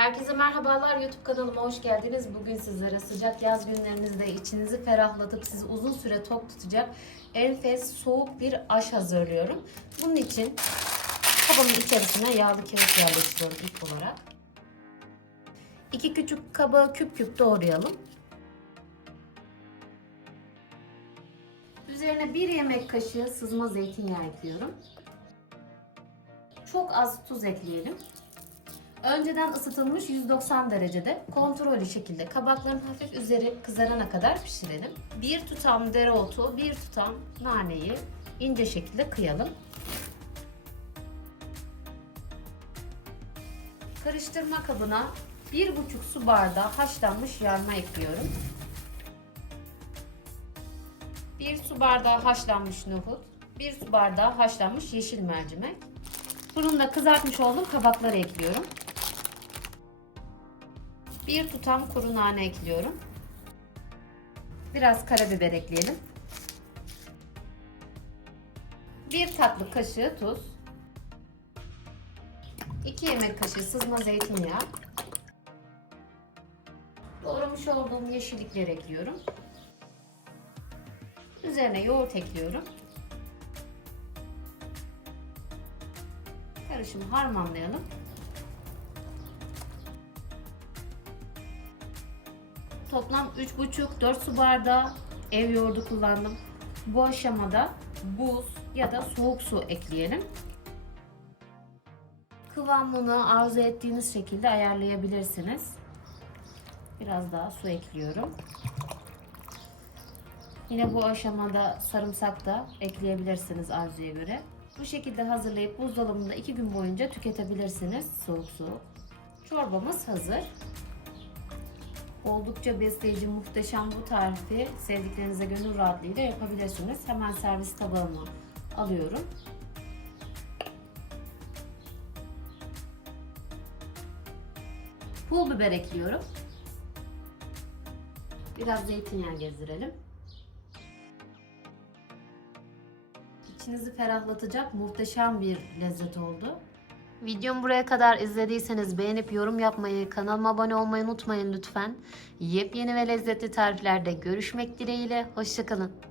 Herkese merhabalar YouTube kanalıma hoş geldiniz. Bugün sizlere sıcak yaz günlerinizde içinizi ferahlatıp sizi uzun süre tok tutacak enfes soğuk bir aş hazırlıyorum. Bunun için kabımın içerisine yağlı kağıt yerleştiriyorum ilk olarak. İki küçük kaba küp küp doğrayalım. Üzerine bir yemek kaşığı sızma zeytinyağı ekliyorum. Çok az tuz ekleyelim. Önceden ısıtılmış 190 derecede kontrollü şekilde kabakların hafif üzeri kızarana kadar pişirelim. Bir tutam dereotu, bir tutam naneyi ince şekilde kıyalım. Karıştırma kabına 1,5 su bardağı haşlanmış yarma ekliyorum. 1 su bardağı haşlanmış nohut, 1 su bardağı haşlanmış yeşil mercimek. Fırında kızartmış olduğum kabakları ekliyorum. Bir tutam kuru nane ekliyorum. Biraz karabiber ekleyelim. Bir tatlı kaşığı tuz. 2 yemek kaşığı sızma zeytinyağı. Doğramış olduğum yeşillikleri ekliyorum. Üzerine yoğurt ekliyorum. Karışımı harmanlayalım. Toplam 3,5-4 su bardağı ev yoğurdu kullandım. Bu aşamada buz ya da soğuk su ekleyelim. Kıvamını arzu ettiğiniz şekilde ayarlayabilirsiniz. Biraz daha su ekliyorum. Yine bu aşamada sarımsak da ekleyebilirsiniz arzuya göre. Bu şekilde hazırlayıp buzdolabında 2 gün boyunca tüketebilirsiniz soğuk soğuk. Çorbamız hazır. Oldukça besleyici, muhteşem bu tarifi sevdiklerinize gönül rahatlığıyla yapabilirsiniz. Hemen servis tabağıma alıyorum. Pul biber ekliyorum. Biraz zeytinyağı gezdirelim. İçinizi ferahlatacak muhteşem bir lezzet oldu. Videomu buraya kadar izlediyseniz beğenip yorum yapmayı, kanalıma abone olmayı unutmayın lütfen. Yepyeni ve lezzetli tariflerde görüşmek dileğiyle. Hoşçakalın.